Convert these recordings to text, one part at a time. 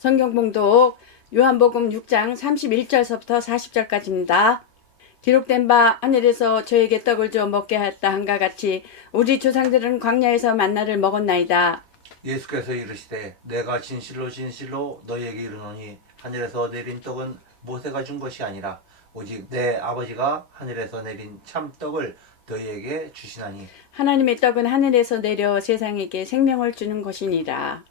성경 봉독 요한복음 6장 31절서부터 40절까지입니다. 기록된 바 하늘에서 저에게 떡을 줘 먹게 하였다 한가 같이 우리 조상들은 광야에서 만나를 먹었나이다. 예수께서 이르시되 내가 진실로 진실로 너희에게 이르노니 하늘에서 내린 떡은 모세가 준 것이 아니라 오직 내 아버지가 하늘에서 내린 참 떡을 너희에게 주시나니 하나님의 떡은 하늘에서 내려 세상에게 생명을 주는 것이니라.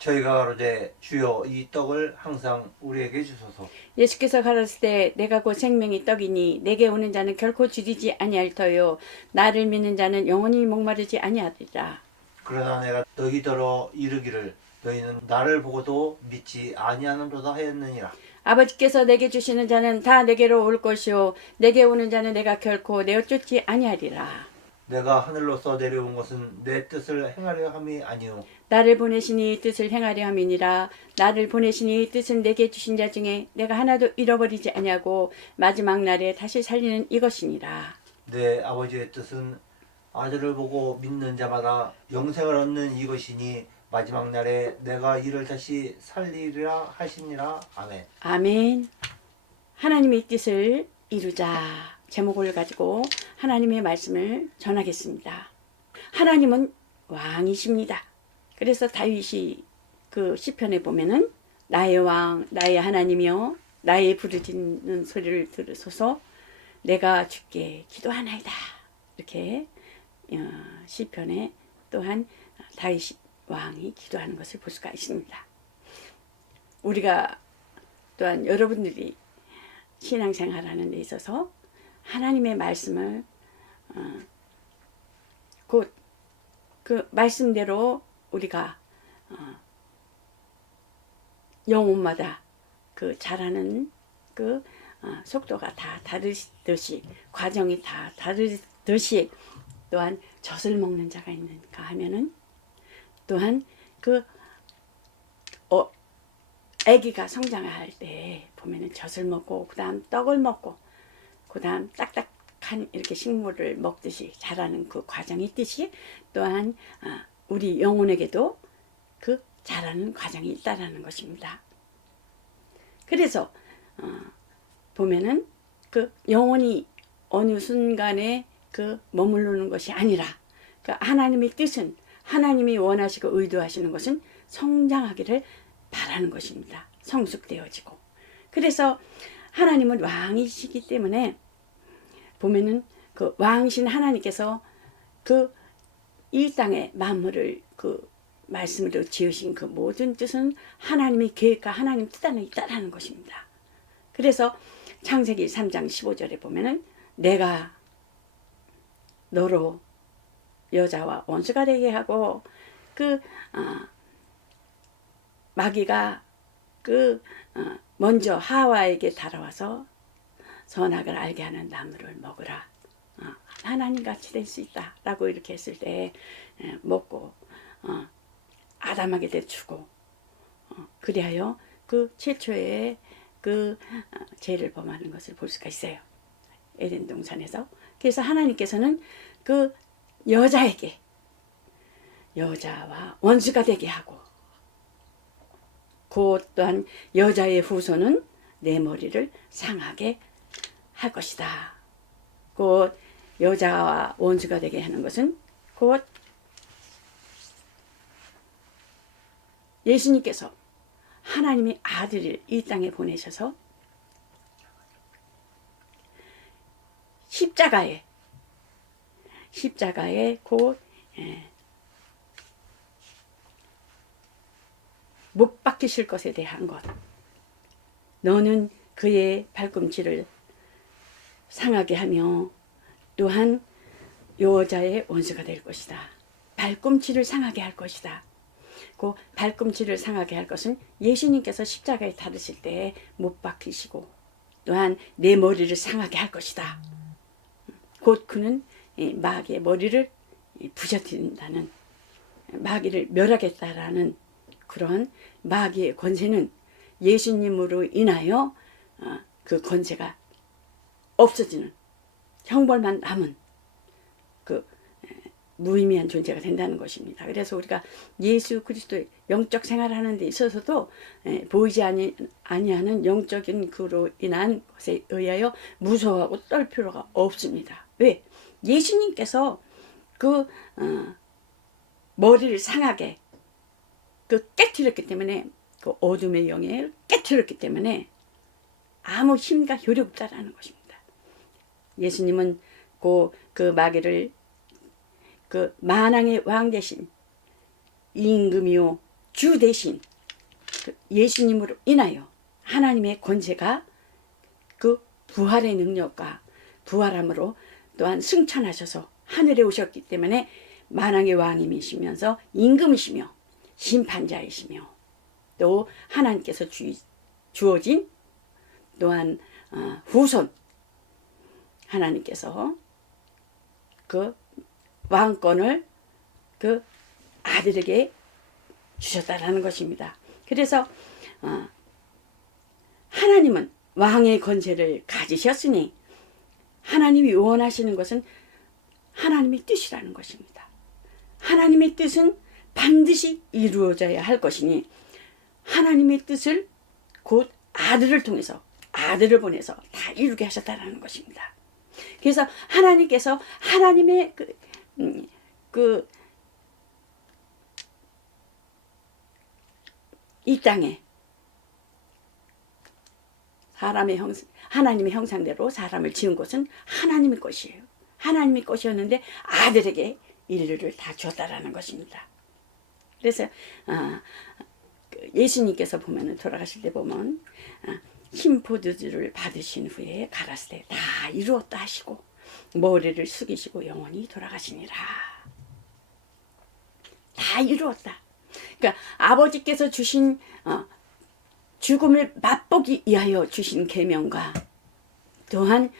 저희가 가로되 주여 이 떡을 항상 우리에게 주소서. 예수께서 가라사대 때 내가 곧 생명의 떡이니 내게 오는 자는 결코 줄이지 아니할 터요 나를 믿는 자는 영원히 목마르지 아니하리라. 그러나 내가 너희더러 이르기를 너희는 나를 보고도 믿지 아니하는도다 하였느니라. 아버지께서 내게 주시는 자는 다 내게로 올 것이요 내게 오는 자는 내가 결코 내어 쫓지 아니하리라. 내가 하늘로서 내려온 것은 내 뜻을 행하려 함이 아니요 나를 보내시니 뜻을 행하려 함이니라. 나를 보내시니 뜻은 내게 주신 자 중에 내가 하나도 잃어버리지 아니하고 마지막 날에 다시 살리는 이것이니라. 내 아버지의 뜻은 아들을 보고 믿는 자마다 영생을 얻는 이것이니 마지막 날에 내가 이를 다시 살리리라 하시니라. 아멘. 아멘. 하나님의 뜻을 이루자 제목을 가지고 하나님의 말씀을 전하겠습니다. 하나님은 왕이십니다. 그래서 다윗이 그 시편에 보면은 나의 왕, 나의 하나님이여 나의 부르짖는 소리를 들으소서 내가 주께 기도하나이다. 이렇게 시편에 또한 다윗 왕이 기도하는 것을 볼 수가 있습니다. 우리가 또한 여러분들이 신앙생활하는 데 있어서 하나님의 말씀을 곧 그 말씀대로 우리가 영혼마다 그 자라는 그 속도가 다 다르듯이 과정이 다 다르듯이 또한 젖을 먹는 자가 있는가 하면은 또한 그 아기가 성장할 때 보면은 젖을 먹고 그다음 떡을 먹고 그다음 딱딱한 이렇게 식물을 먹듯이 자라는 그 과정이 있듯이 또한 우리 영혼에게도 그 자라는 과정이 있다라는 것입니다. 그래서 보면은 그 영혼이 어느 순간에 그 머무르는 것이 아니라 그 하나님의 뜻은 하나님이 원하시고 의도하시는 것은 성장하기를 바라는 것입니다. 성숙되어지고. 그래서 하나님은 왕이시기 때문에 보면은 그 왕이신 하나님께서 그 이 땅의 만물을 그 말씀으로 지으신 그 모든 뜻은 하나님의 계획과 하나님 뜻 안에 있다라는 것입니다. 그래서 창세기 3장 15절에 보면은 내가 너로 여자와 원수가 되게 하고 그 마귀가 그 먼저 하와에게 달아와서 선악을 알게 하는 나무를 먹으라. 하나님 같이 될 수 있다 라고 이렇게 했을 때 먹고 아담에게 대주고 그리하여 그 최초의 그 죄를 범하는 것을 볼 수가 있어요. 에덴 동산에서. 그래서 하나님께서는 그 여자에게 여자와 원수가 되게 하고 곧 또한 여자의 후손은 내 머리를 상하게 할 것이다. 곧 여자와 원수가 되게 하는 것은 곧 예수님께서 하나님의 아들을 이 땅에 보내셔서 십자가에 곧 못 박히실 것에 대한 것. 너는 그의 발꿈치를 상하게 하며 또한 여자의 원수가 될 것이다. 발꿈치를 상하게 할 것이다. 그 발꿈치를 상하게 할 것은 예수님께서 십자가에 달으실 때 못 박히시고 또한 내 머리를 상하게 할 것이다. 곧 그는 마귀의 머리를 부셔뜨린다는 마귀를 멸하겠다라는 그런 마귀의 권세는 예수님으로 인하여 그 권세가 없어지는 형벌만 남은 그 무의미한 존재가 된다는 것입니다. 그래서 우리가 예수 그리스도의 영적 생활하는 데 있어서도 보이지 아니하는 영적인 그로 인한 것에 의하여 무서워하고 떨 필요가 없습니다. 왜? 예수님께서 그 머리를 상하게 깨트렸기 때문에, 그 어둠의 영에 깨트렸기 때문에 아무 힘과 효력 없다라는 것입니다. 예수님은 그 마귀를 그 만왕의 왕 대신, 임금이요 주 대신 그 예수님으로 인하여 하나님의 권세가 그 부활의 능력과 부활함으로 또한 승천하셔서 하늘에 오셨기 때문에 만왕의 왕이시면서 임금이시며 심판자이시며 또 하나님께서 주어진 또한 후손, 하나님께서 그 왕권을 그 아들에게 주셨다라는 것입니다. 그래서 하나님은 왕의 권세를 가지셨으니 하나님이 원하시는 것은 하나님의 뜻이라는 것입니다. 하나님의 뜻은 반드시 이루어져야 할 것이니 하나님의 뜻을 곧 아들을 통해서, 아들을 보내서 다 이루게 하셨다는 것입니다. 그래서 하나님께서 하나님의 이 땅에 하나님의 형상대로 사람을 지은 것은 하나님의 것이에요. 하나님의 것이었는데 아들에게 인류를 다 주었다라는 것입니다. 그래서 예수님께서 보면은 돌아가실 때 보면 흰 포도주를 받으신 후에 가라스 때 다 이루었다 하시고 머리를 숙이시고 영원히 돌아가시니라. 다 이루었다. 그러니까 아버지께서 주신 죽음을 맛보기 위하여 주신 계명과 또한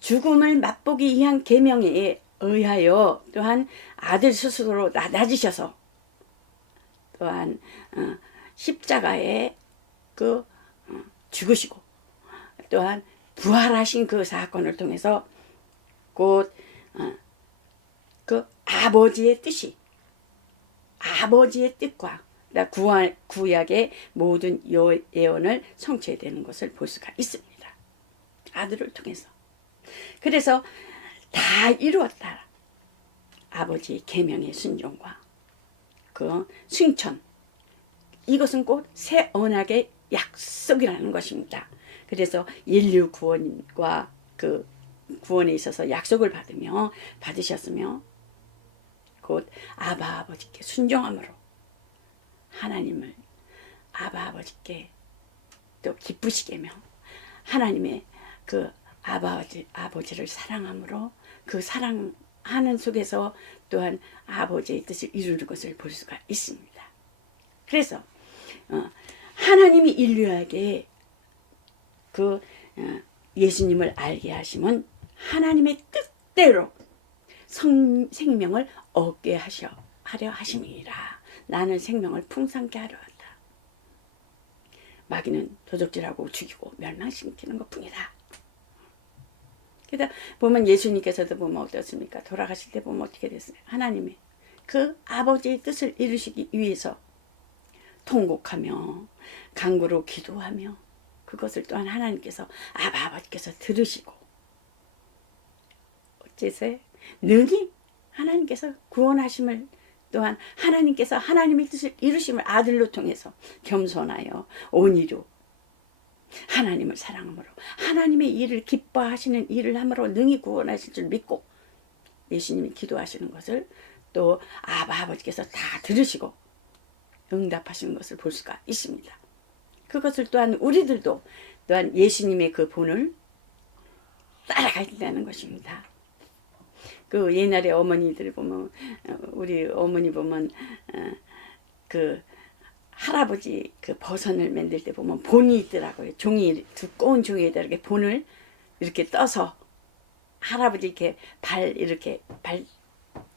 죽음을 맛보기 위한 계명에 의하여 또한 아들 스스로 낮아지셔서 또한 십자가에 죽으시고 또한 부활하신 그 사건을 통해서 곧 그 아버지의 뜻이, 아버지의 뜻과 구약의 모든 예언을 성취되는 것을 볼 수가 있습니다. 아들을 통해서. 그래서 다 이루었다. 아버지의 계명의 순종과 그 승천, 이것은 곧 새 언약의 약속이라는 것입니다. 그래서 인류 구원과 그 구원에 있어서 약속을 받으셨으며 곧 아버지께 순종함으로 하나님을 아버지께 또 기쁘시게 하며 하나님의 그 아버지를 사랑함으로 그 사랑하는 속에서 또한 아버지의 뜻을 이루는 것을 볼 수가 있습니다. 그래서 하나님이 인류에게 그 예수님을 알게 하시면 하나님의 뜻대로 생명을 얻게 하려 하심이라. 나는 생명을 풍성케 하려 한다. 마귀는 도적질하고 죽이고 멸망시키는 것뿐이다. 그래서 보면 예수님께서도 보면 어떻습니까? 돌아가실 때 보면 어떻게 됐어요? 하나님의 그 아버지의 뜻을 이루시기 위해서 통곡하며 간구로 기도하며 그것을 또한 하나님께서 아버지께서 들으시고 어째서 능히 하나님께서 구원하심을 또한 하나님께서 하나님의 뜻을 이루심을 아들로 통해서 겸손하여 온유로 하나님을 사랑함으로 하나님의 일을 기뻐하시는 일을 함으로 능히 구원하실 줄 믿고 예수님이 기도하시는 것을 또 아버지께서 다 들으시고 응답하시는 것을 볼 수가 있습니다. 그것을 또한 우리들도 또한 예수님의 그 본을 따라가야 된다는 것입니다. 그 옛날에 어머니들 보면 우리 어머니 보면 그 할아버지 그 버선을 만들 때 보면 본이 있더라고요. 종이 두꺼운 종이에다 이렇게 본을 이렇게 떠서 할아버지 이렇게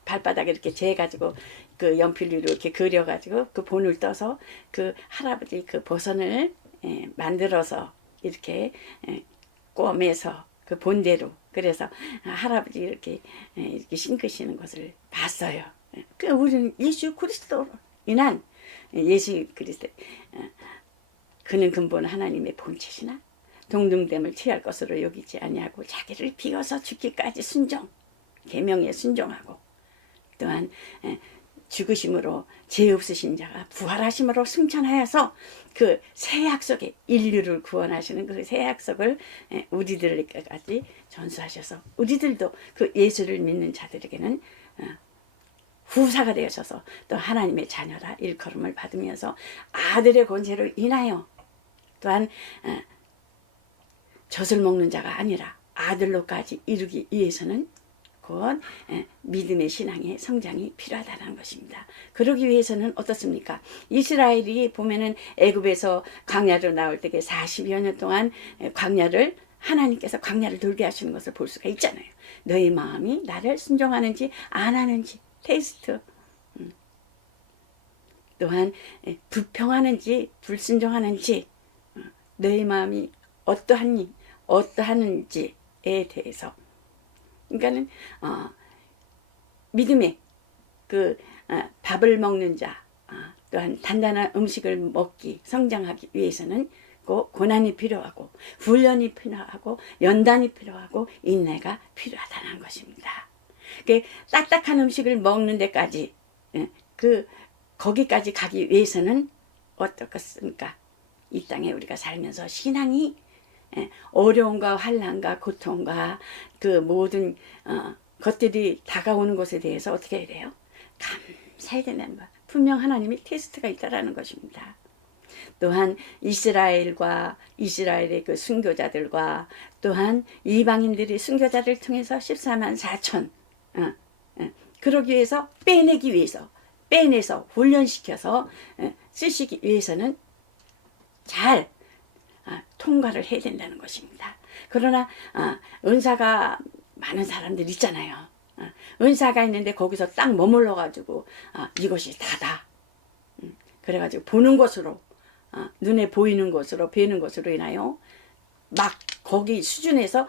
발바닥에 이렇게 재가지고 그 연필로 이렇게 그려가지고 그 본을 떠서 그 할아버지 그 버선을 만들어서 이렇게 꿰매서 그 본대로. 그래서 할아버지 이렇게 싱크시는 것을 봤어요. 그 우리는 예수 그리스도로 인한 예수 그리스도, 그는 근본 하나님의 본체시나 동등됨을 취할 것으로 여기지 아니하고 자기를 비워서 죽기까지 순종, 계명에 순종하고, 또한 죽으심으로 죄 없으신 자가 부활하심으로 승천하여서 그 새 약속에 인류를 구원하시는 그 새 약속을 우리들에게까지 전수하셔서 우리들도 그 예수를 믿는 자들에게는 후사가 되셔서 또 하나님의 자녀라 일컬음을 받으면서 아들의 권세로 인하여 또한 젖을 먹는 자가 아니라 아들로까지 이루기 위해서는 곧 믿음의 신앙의 성장이 필요하다는 것입니다. 그러기 위해서는 어떻습니까? 이스라엘이 보면은 애굽에서 광야로 나올 때에 40여 년 동안 광야를 하나님께서 광야를 돌게 하시는 것을 볼 수가 있잖아요. 너희 마음이 나를 순종하는지 안 하는지 테스트. 또한 불평하는지 불순종하는지 너희 마음이 어떠하는지에 대해서, 그러니까는 믿음의 그 밥을 먹는 자, 또한 단단한 음식을 먹기 성장하기 위해서는 꼭 고난이 필요하고 훈련이 필요하고 연단이 필요하고 인내가 필요하다는 것입니다. 그 딱딱한 음식을 먹는 데까지 거기까지 가기 위해서는 어떻겠습니까? 이 땅에 우리가 살면서 신앙이 어려움과 환난과 고통과 그 모든 것들이 다가오는 것에 대해서 어떻게 해야 돼요? 감사해야 되는 것. 분명 하나님이 테스트가 있다라는 것입니다. 또한 이스라엘의 그 순교자들과 또한 이방인들이 순교자들 통해서 14만 4천 그러기 위해서 빼내서 훈련시켜서 쓰시기 위해서는 잘 통과를 해야 된다는 것입니다. 그러나 은사가 많은 사람들 있잖아요. 은사가 있는데 거기서 딱 머물러 가지고 이것이 다다. 그래가지고 보는 것으로 눈에 보이는 것으로 뵈는 것으로 인하여 막 거기 수준에서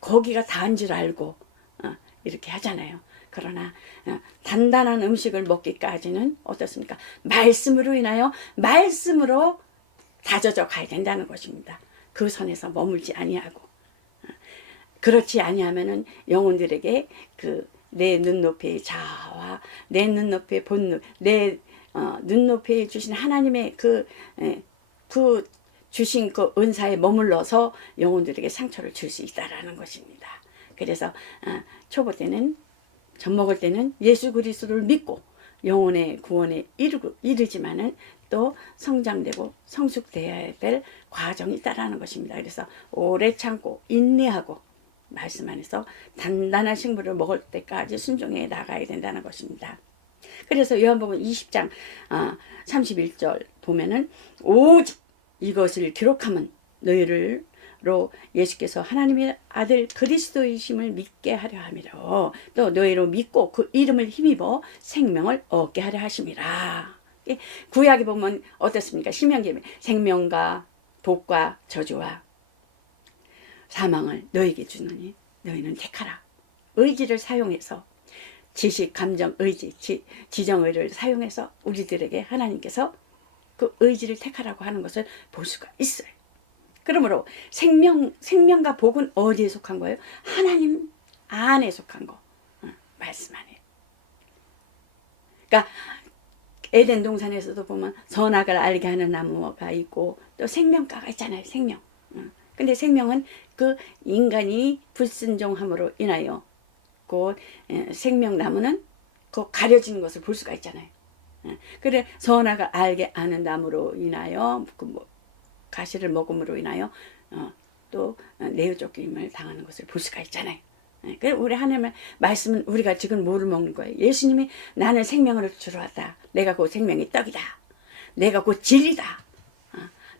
거기가 다인 줄 알고 이렇게 하잖아요. 그러나 단단한 음식을 먹기까지는 어떻습니까? 말씀으로 인하여 말씀으로 다져져 가야 된다는 것입니다. 그 선에서 머물지 아니하고, 그렇지 아니하면은 영혼들에게 그 내 눈높이의 자아와 내 눈높이의 본능, 내 눈높이에 주신 하나님의 그 주신 그 은사에 머물러서 영혼들에게 상처를 줄 수 있다라는 것입니다. 그래서 초보 때는 젖 먹을 때는 예수 그리스도를 믿고 영혼의 구원에 이르지만은 또 성장되고 성숙되어야 될 과정이 있다라는 것입니다. 그래서 오래 참고 인내하고 말씀 안에서 단단한 식물을 먹을 때까지 순종해 나가야 된다는 것입니다. 그래서 요한복음 20장 31절 보면은 오직 이것을 기록하면 너희로 예수께서 하나님의 아들 그리스도이심을 믿게 하려 함이로 또 너희로 믿고 그 이름을 힘입어 생명을 얻게 하려 하심이라. 구약에 보면 어떻습니까? 신명기에 생명과 복과 저주와 사망을 너에게 주노니 너희는 택하라. 의지를 사용해서 지식, 감정, 의지, 지정의를 사용해서 우리들에게 하나님께서 그 의지를 택하라고 하는 것을 볼 수가 있어요. 그러므로 생명과 복은 어디에 속한 거예요? 하나님 안에 속한 거. 말씀 안에. 그러니까 에덴 동산에서도 보면 선악을 알게 하는 나무가 있고 또 생명과가 있잖아요. 생명. 근데 생명은 그 인간이 불순종함으로 인하여 그 생명나무는 그 가려지는 것을 볼 수가 있잖아요. 그래 선악을 알게 하는 나무로 인하여 그 가시를 먹음으로 인하여 또 내어 쫓김을 당하는 것을 볼 수가 있잖아요. 그래 우리 하나님의 말씀은 우리가 지금 뭐를 먹는 거예요? 예수님이 나는 생명을 주러 왔다. 내가 그 생명의 떡이다. 내가 그 진리다.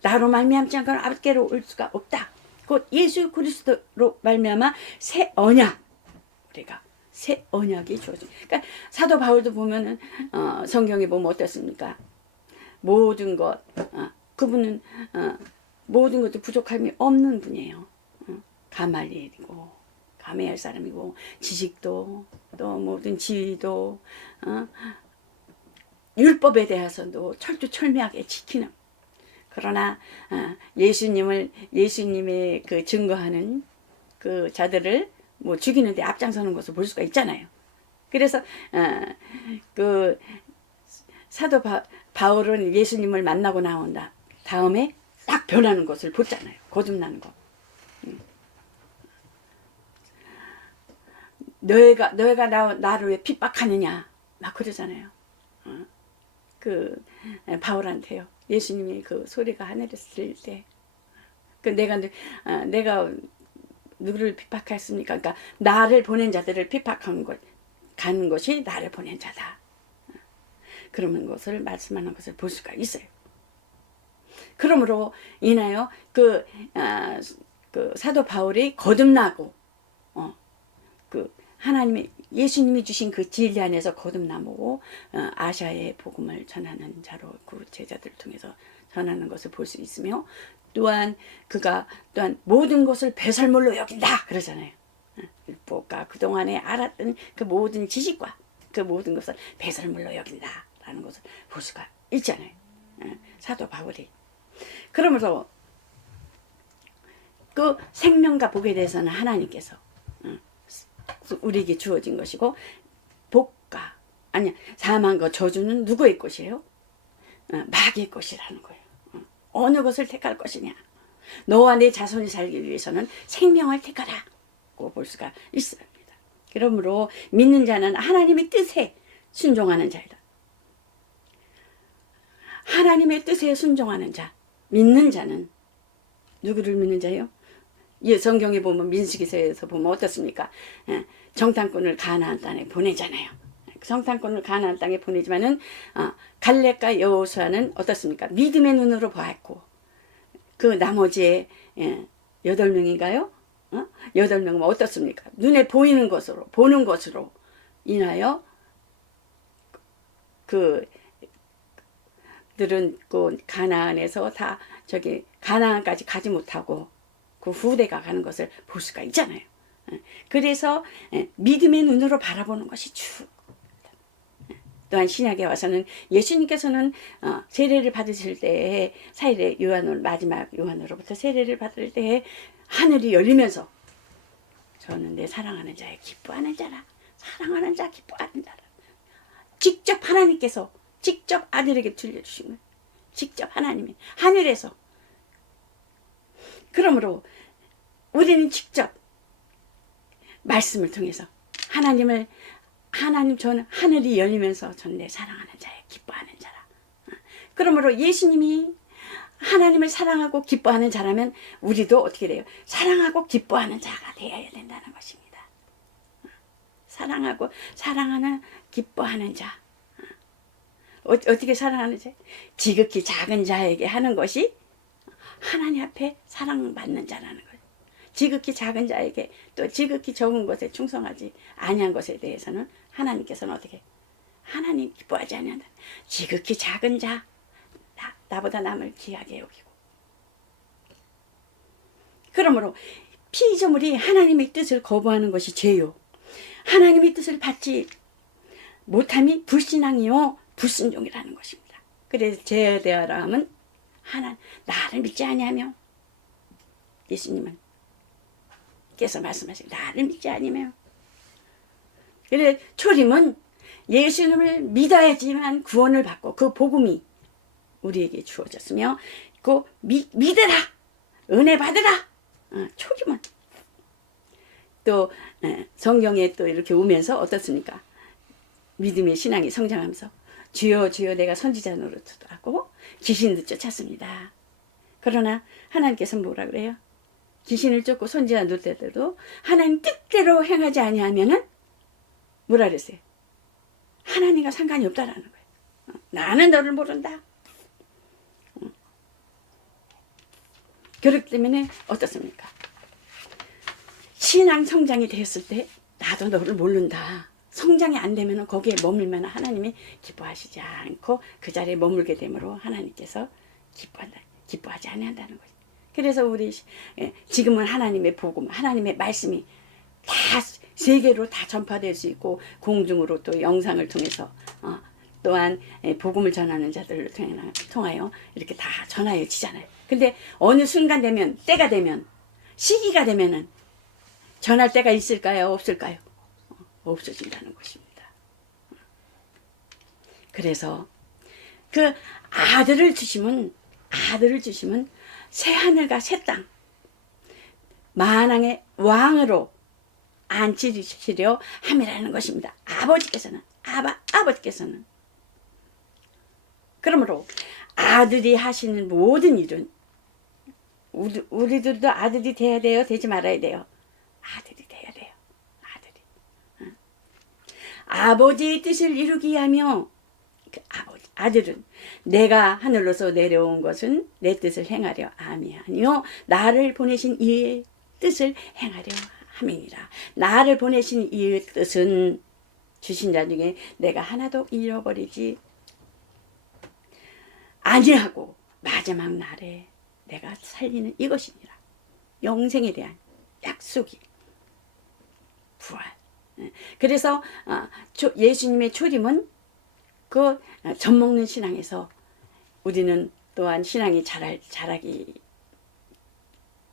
나로 말미암지 않고는 아버지께로 올 수가 없다. 곧 예수 그리스도로 말미암아 새 언약, 우리가 새 언약이 주어진. 그러니까 사도 바울도 보면은 성경에 보면 어떻습니까? 모든 것 그분은 모든 것도 부족함이 없는 분이에요. 가말리엘이고 감해야 할 사람이고 지식도 또 모든 지위도 율법에 대해서도 철두철미하게 지키는 그러나 예수님의 그 증거하는 그 자들을 뭐 죽이는데 앞장서는 것을 볼 수가 있잖아요. 그래서 그 사도 바울은 예수님을 만나고 나온다 다음에 딱 변하는 것을 보잖아요. 거듭나는 거. 너희가 나를 왜 핍박하느냐 막 그러잖아요. 그 바울한테요. 예수님이 그 소리가 하늘에서 들릴 때, 그 내가 누구를 핍박했습니까? 그러니까 나를 보낸 자들을 핍박하는 것, 가는 것이 나를 보낸 자다. 그러는 것을 말씀하는 것을 볼 수가 있어요. 그러므로 인하여 그 사도 바울이 거듭나고 그 하나님의 예수님이 주신 그 진리 안에서 거듭나고 아시아의 복음을 전하는 자로 그 제자들을 통해서 전하는 것을 볼 수 있으며 또한 그가 또한 모든 것을 배설물로 여긴다 그러잖아요. 율법과 그동안에 알았던 그 모든 지식과 그 모든 것을 배설물로 여긴다라는 것을 볼 수가 있잖아요. 사도 바울이. 그러면서 그 생명과 복에 대해서는 하나님께서 우리에게 주어진 것이고 복과 아니 사망과 저주는 누구의 것이에요? 마귀의 것이라는 거예요. 어느 것을 택할 것이냐? 너와 내 자손이 살기 위해서는 생명을 택하라고 볼 수가 있습니다. 그러므로 믿는 자는 하나님의 뜻에 순종하는 자이다. 하나님의 뜻에 순종하는 자, 믿는 자는 누구를 믿는 자요? 성경에 보면 민수기서에서 보면 어떻습니까? 정탐꾼을 가나안 땅에 보내잖아요. 정탐꾼을 가나안 땅에 보내지만은 갈렙과 여호수아는 어떻습니까? 믿음의 눈으로 보았고 그 나머지의 8명인가요? 8명은 어떻습니까? 눈에 보이는 것으로 보는 것으로 인하여 그들은 그 가나안에서 다 저기 가나안까지 가지 못하고 그 후대가 가는 것을 볼 수가 있잖아요. 그래서 믿음의 눈으로 바라보는 것이 또한 신약에 와서는 예수님께서는 세례를 받으실 때에 사일의 요한을 마지막 요한으로부터 세례를 받을 때에 하늘이 열리면서 저는 내 사랑하는 자의 기뻐하는 자라 사랑하는 자 기뻐하는 자라 직접 하나님께서 직접 아들에게 들려주신 거예요. 직접 하나님이 하늘에서. 그러므로 우리는 직접 말씀을 통해서 하나님 저는 하늘이 열리면서 저는 내 사랑하는 자에 기뻐하는 자라. 그러므로 예수님이 하나님을 사랑하고 기뻐하는 자라면 우리도 어떻게 돼요? 사랑하고 기뻐하는 자가 되어야 된다는 것입니다. 사랑하는 기뻐하는 자. 어떻게 사랑하는 자? 지극히 작은 자에게 하는 것이 하나님 앞에 사랑받는 자라는 거예요. 지극히 작은 자에게 또 지극히 적은 것에 충성하지 아니한 것에 대해서는 하나님께서는 어떻게 하나님 기뻐하지 아니한다. 지극히 작은 자 나보다 남을 귀하게 여기고 그러므로 피조물이 하나님의 뜻을 거부하는 것이 죄요. 하나님의 뜻을 받지 못함이 불신앙이요 불순종이라는 것입니다. 그래서 죄에 대하라 함은 나를 믿지 아니하며 예수님은 께서 말씀하시고 나를 믿지 아니하며 그래 초림은 예수님을 믿어야지만 구원을 받고 그 복음이 우리에게 주어졌으며 그 믿으라 은혜 받으라 초림은 또 성경에 또 이렇게 오면서 어떻습니까? 믿음의 신앙이 성장하면서 주여 주여 내가 선지자 노릇도 하고 귀신도 쫓았습니다. 그러나 하나님께서 뭐라 그래요? 귀신을 쫓고 선지자 노릇해도 하나님 뜻대로 행하지 아니하면은 뭐라 그랬어요? 하나님과 상관이 없다라는 거예요. 나는 너를 모른다. 그렇기 때문에 어떻습니까? 신앙 성장이 되었을 때 나도 너를 모른다. 성장이 안 되면 거기에 머물면 하나님이 기뻐하시지 않고 그 자리에 머물게 되므로 하나님께서 기뻐하지 아니한다는 거예요. 그래서 우리 지금은 하나님의 복음, 하나님의 말씀이 다 세계로 다 전파될 수 있고 공중으로 또 영상을 통해서 또한 복음을 전하는 자들을 통하여 이렇게 다 전하여지잖아요. 근데 어느 순간 되면, 때가 되면, 시기가 되면은 전할 때가 있을까요? 없을까요? 없어진다는 것입니다. 그래서 그 아들을 주시면 새 하늘과 새 땅, 만왕의 왕으로 앉히시려 함이라는 것입니다. 아버지께서는 그러므로 아들이 하시는 모든 일은 우리들도 아들이 돼야 돼요? 되지 말아야 돼요? 아들이 돼야 돼요. 아들이. 아버지의 뜻을 이루기 위하며 그 아들은 내가 하늘로서 내려온 것은 내 뜻을 행하려 함이 아니요 나를 보내신 이의 뜻을 행하려 함이니라. 나를 보내신 이의 뜻은 주신 자 중에 내가 하나도 잃어버리지 아니하고 마지막 날에 내가 살리는 이것이니라. 영생에 대한 약속이 부활. 그래서 예수님의 초림은 그 젖먹는 신앙에서 우리는 또한 신앙이 자라기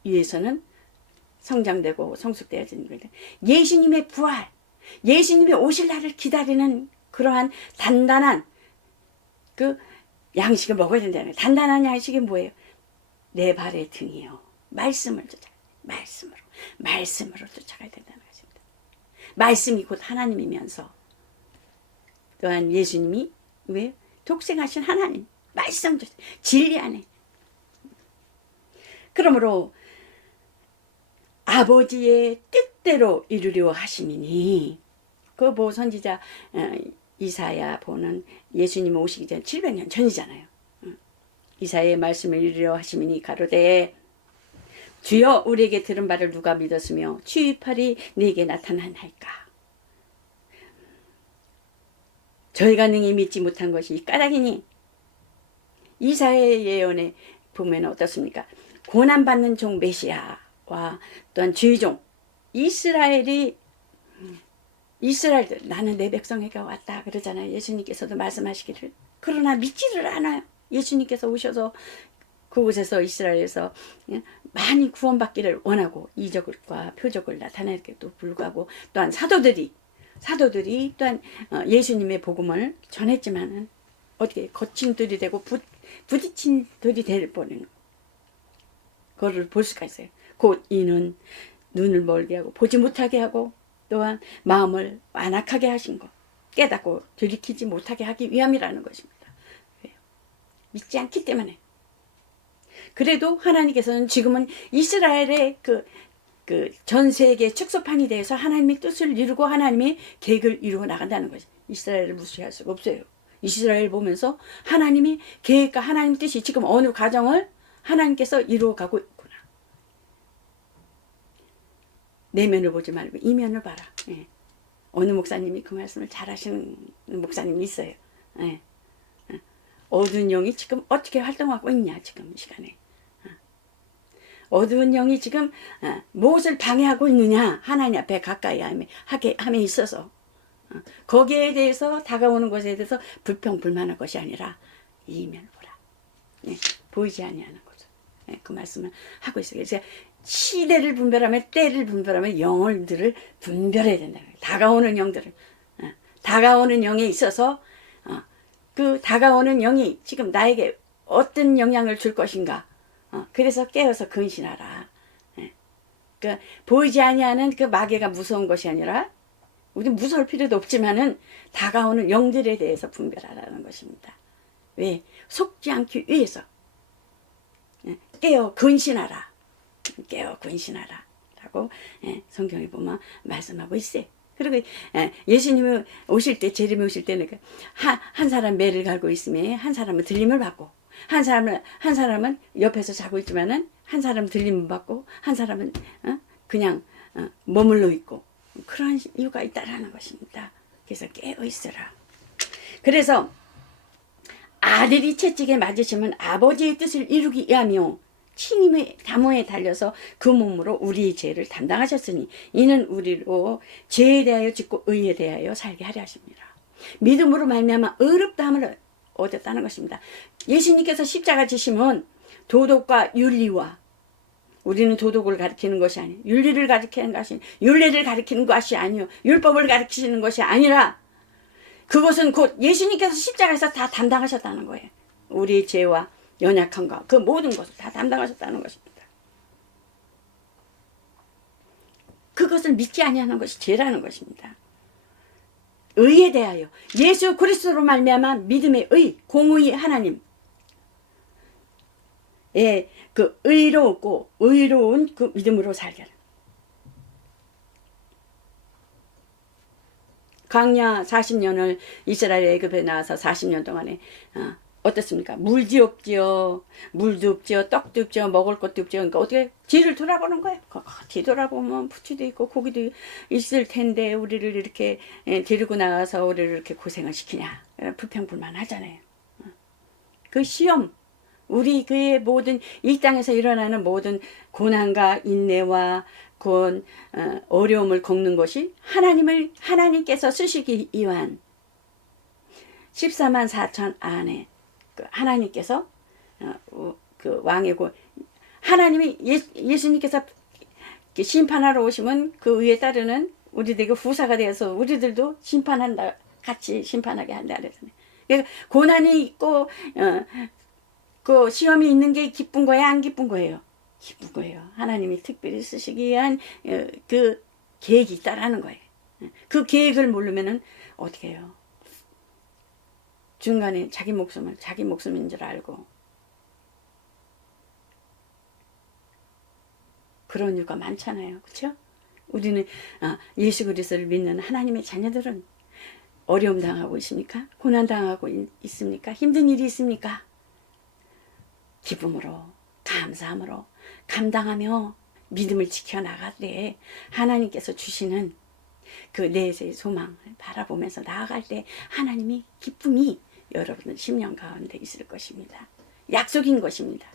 위해서는 성장되고 성숙되어지는 거예요. 예수님의 부활, 예수님이 오실 날을 기다리는 그러한 단단한 그 양식을 먹어야 된다는 거예요. 단단한 양식이 뭐예요? 내 발의 등이요. 말씀으로 쫓아가야 된다는 것입니다. 말씀이 곧 하나님이면서 또한 예수님이 왜? 독생하신 하나님, 말씀, 진리 안에. 그러므로 아버지의 뜻대로 이루려 하심이니 그 선지자 이사야 보는 예수님 오시기 전 700년 전이잖아요. 이사야의 말씀을 이루려 하심이니 가로되 주여 우리에게 들은 바를 누가 믿었으며 주의 팔이 네게 나타나나이까. 저희가 능히 믿지 못한 것이 까닭이니. 이사야의 예언에 보면 어떻습니까? 고난받는 종 메시아와 또한 주의종 이스라엘 나는 내 백성에게 왔다 그러잖아요. 예수님께서도 말씀하시기를. 그러나 믿지를 않아요. 예수님께서 오셔서 그곳에서 이스라엘에서 많이 구원받기를 원하고 이적과 표적을 나타내기도 불구하고 또한 사도들이 또한 예수님의 복음을 전했지만은 어떻게 거친 돌이 되고 부딪힌 돌이 될 뻔한 그거를 볼 수가 있어요. 곧 이는 눈을 멀게 하고 보지 못하게 하고 또한 마음을 완악하게 하신 것, 깨닫고 들이키지 못하게 하기 위함이라는 것입니다. 믿지 않기 때문에. 그래도 하나님께서는 지금은 이스라엘의 전 세계 축소판이 돼서 하나님의 뜻을 이루고 하나님의 계획을 이루어 나간다는 거죠. 이스라엘을 무시할 수가 없어요. 이스라엘 보면서 하나님의 계획과 하나님의 뜻이 지금 어느 과정을 하나님께서 이루어가고 있구나. 내면을 보지 말고 이면을 봐라. 예. 어느 목사님이 그 말씀을 잘하시는 목사님이 있어요. 예. 어두운 영이 지금 어떻게 활동하고 있냐 지금 이 시간에. 어두운 영이 지금 무엇을 방해하고 있느냐 하나님 앞에 가까이 함에 있어서 거기에 대해서 다가오는 것에 대해서 불평불만할 것이 아니라 이면을 보라. 예. 보이지 아니하는 거죠. 예. 그 말씀을 하고 있어요. 그래서 시대를 분별하며 때를 분별하며 영들을 분별해야 된다. 다가오는 영들을. 다가오는 영에 있어서 그 다가오는 영이 지금 나에게 어떤 영향을 줄 것인가. 그래서 깨어서 근신하라. 그 보이지 아니하는 그 마귀가 무서운 것이 아니라 우리 무서울 필요도 없지만은 다가오는 영들에 대해서 분별하라는 것입니다. 왜? 속지 않기 위해서. 깨어 근신하라. 깨어 근신하라. 라고 성경에 보면 말씀하고 있어요. 그리고 예수님이 오실 때, 재림이 오실 때는 한 사람 매를 갈고 있으면 한 사람은 들림을 받고 한 사람은 옆에서 자고 있지만은 한 사람은 들림을 받고 한 사람은 그냥 머물러 있고 그런 이유가 있다라는 것입니다. 그래서 깨어 있으라. 그래서 아들이 채찍에 맞으시면 아버지의 뜻을 이루기 위하며 친히 담화에 달려서 그 몸으로 우리의 죄를 담당하셨으니 이는 우리로 죄에 대하여 짓고 의에 대하여 살게 하려 하십니다. 믿음으로 말미암아 의롭다함을 얻었다는 것입니다. 예수님께서 십자가 지시면 도덕과 윤리와, 우리는 도덕을 가리키는 것이 아니에요. 윤리를 가리키는 것이, 윤례를 가리키는 것이 아니요, 율법을 가리키시는 것이 아니라 그것은 곧 예수님께서 십자가에서 다 담당하셨다는 거예요. 우리의 죄와 연약함과 그 모든 것을 다 담당하셨다는 것입니다. 그것을 믿지 아니하는 것이 죄라는 것입니다. 의에 대하여 예수 그리스도로 말미암아 믿음의 의, 공의 하나님, 예, 그 의롭고 의로운 그 믿음으로 살게 하라. 광야 40년을 이스라엘 애굽에 나와서 40년 동안에 어떻습니까? 물도 없지요, 물도 없지요, 떡도 없지요, 먹을 것도 없지요. 그러니까 어떻게 뒤를 돌아보는 거예요. 뒤돌아보면 부추도 있고 고기도 있을 텐데 우리를 이렇게 데리고 나와서 우리를 이렇게 고생을 시키냐, 불평불만 하잖아요. 그 시험, 우리 그의 모든 이 땅에서 일어나는 모든 고난과 인내와 어려움을 겪는 것이 하나님께서 쓰시기 위한 14만 4천 안에 하나님께서 그 왕의 하나님이 예수님께서 심판하러 오시면 그 의에 따르는 우리들에게 후사가 되어서 우리들도 심판한다, 같이 심판하게 한다 그랬잖아요. 그러니까 고난이 있고 그 시험이 있는 게 기쁜 거예요, 안 기쁜 거예요? 기쁜 거예요. 하나님이 특별히 쓰시기 위한 그 계획이 있다라는 거예요. 그 계획을 모르면은 어떻게 해요? 중간에 자기 목숨을 자기 목숨인 줄 알고 그런 이유가 많잖아요. 그렇죠? 우리는 예수 그리스도를 믿는 하나님의 자녀들은 어려움 당하고 있습니까? 고난 당하고 있습니까? 힘든 일이 있습니까? 기쁨으로, 감사함으로 감당하며 믿음을 지켜나가되 하나님께서 주시는 그 내세의 소망을 바라보면서 나아갈 때 하나님이 기쁨이 여러분의 심령 가운데 있을 것입니다. 약속인 것입니다.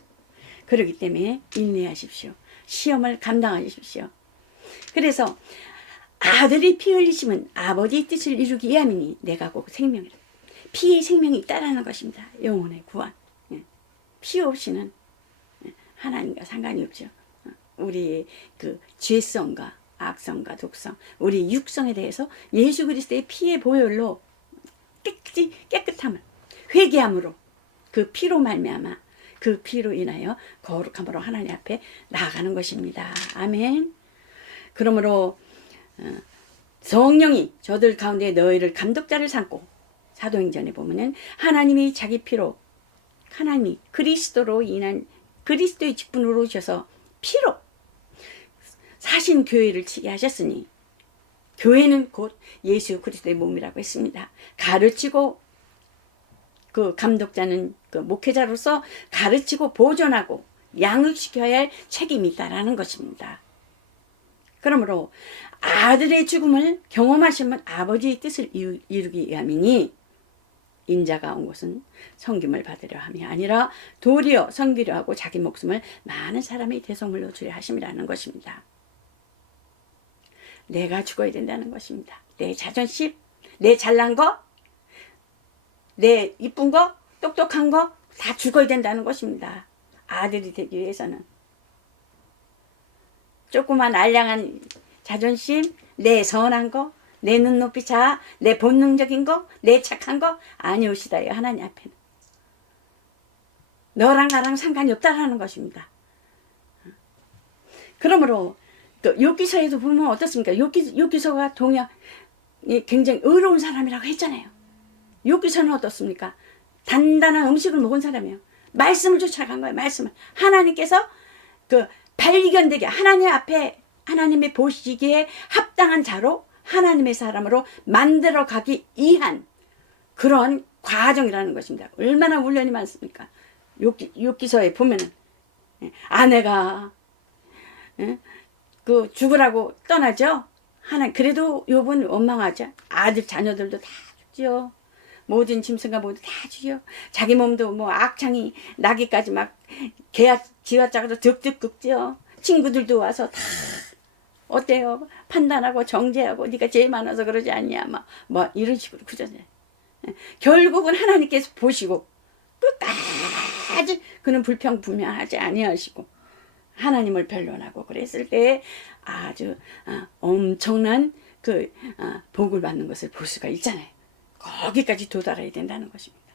그렇기 때문에 인내하십시오. 시험을 감당하십시오. 그래서 아들이 피 흘리심은 아버지의 뜻을 이루기 위함이니 내가 곧 생명이라. 피의 생명이 있다라는 것입니다. 영혼의 구원. 피 없이는 하나님과 상관이 없죠. 우리의 그 죄성과 악성과 독성, 우리 육성에 대해서 예수 그리스도의 피의 보혈로 깨끗함을, 회개함으로, 그 피로 말미암아 그 피로 인하여 거룩함으로 하나님 앞에 나아가는 것입니다. 아멘. 그러므로 성령이 저들 가운데 너희를 감독자를 삼고, 사도행전에 보면은 하나님이 자기 피로, 하나님이 그리스도로 인한 그리스도의 직분으로 오셔서 피로 사신 교회를 치게 하셨으니, 교회는 곧 예수 그리스도의 몸이라고 했습니다. 가르치고, 그 감독자는 그 목회자로서 가르치고 보존하고 양육시켜야 할 책임이 있다라는 것입니다. 그러므로 아들의 죽음을 경험하시면 아버지의 뜻을 이루기 위함이니, 인자가 온 것은 섬김을 받으려 함이 아니라 도리어 섬기려 하고 자기 목숨을 많은 사람의 대속물로 주려 하심이라는 것입니다. 내가 죽어야 된다는 것입니다. 내 자존심, 내 잘난 거, 내 이쁜 거, 똑똑한 거 다 죽어야 된다는 것입니다. 아들이 되기 위해서는. 조그만 알량한 자존심, 내 선한 거, 내 눈높이 자아, 내 본능적인 거, 내 착한 거 아니오시다요, 하나님 앞에는. 너랑 나랑 상관이 없다라는 것입니다. 그러므로 또 욥기서에도 보면 어떻습니까? 욥기서가 굉장히 의로운 사람이라고 했잖아요. 욥기서는 어떻습니까? 단단한 음식을 먹은 사람이에요. 말씀을 쫓아간 거예요. 말씀을. 하나님께서 그 발견되게 하나님 앞에 하나님의 보시기에 합당한 자로 하나님의 사람으로 만들어 가기 위한 그런 과정이라는 것입니다. 얼마나 훈련이 많습니까? 욥기서에 보면은 아내가 그 죽으라고 떠나죠. 그래도 욥은 원망하죠. 아들 자녀들도 다 죽지요. 모든 짐승과 모두 다 죽여. 자기 몸도 뭐 악창이 나기까지 막 개야 지와 짜고도 득득 긁죠. 친구들도 와서 다 어때요? 판단하고 정죄하고 네가 제일 많아서 그러지 않냐 막 뭐 이런 식으로 그러잖아요. 결국은 하나님께서 보시고 끝까지 그는 불평불명하지 아니하시고 하나님을 변론하고 그랬을 때 아주 엄청난 그 복을 받는 것을 볼 수가 있잖아요. 거기까지 도달해야 된다는 것입니다.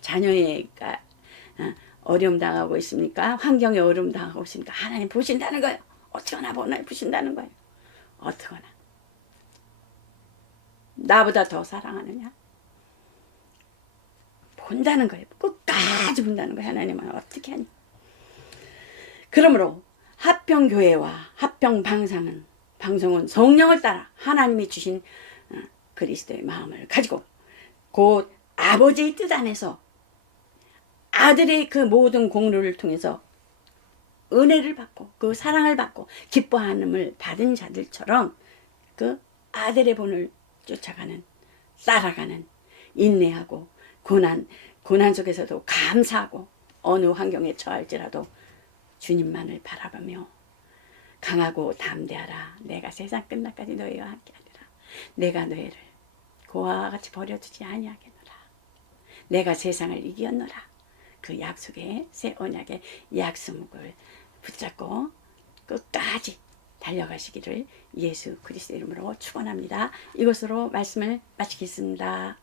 자녀가 어려움 당하고 있습니까? 환경에 어려움 당하고 있습니까? 하나님 보신다는 거예요. 어떻게나 보신다는 거예요. 어떻게나 나보다 더 사랑하느냐? 본다는 거예요. 끝까지 본다는 거예요. 하나님은 어떻게 하냐? 그러므로 합평교회와 합평방송은 성령을 따라 하나님이 주신 그리스도의 마음을 가지고 곧 아버지의 뜻 안에서 아들의 그 모든 공로를 통해서 은혜를 받고 그 사랑을 받고 기뻐함을 받은 자들처럼 그 아들의 본을 쫓아가는 따라가는 인내하고 고난 속에서도 감사하고 어느 환경에 처할지라도 주님만을 바라보며 강하고 담대하라. 내가 세상 끝날까지 너희와 함께하리라. 내가 너희를 고아와 같이 버려두지 아니하겠노라. 내가 세상을 이기었노라. 그 약속의 새 언약의 약속을 붙잡고 끝까지 달려가시기를 예수 그리스도 이름으로 축원합니다. 이것으로 말씀을 마치겠습니다.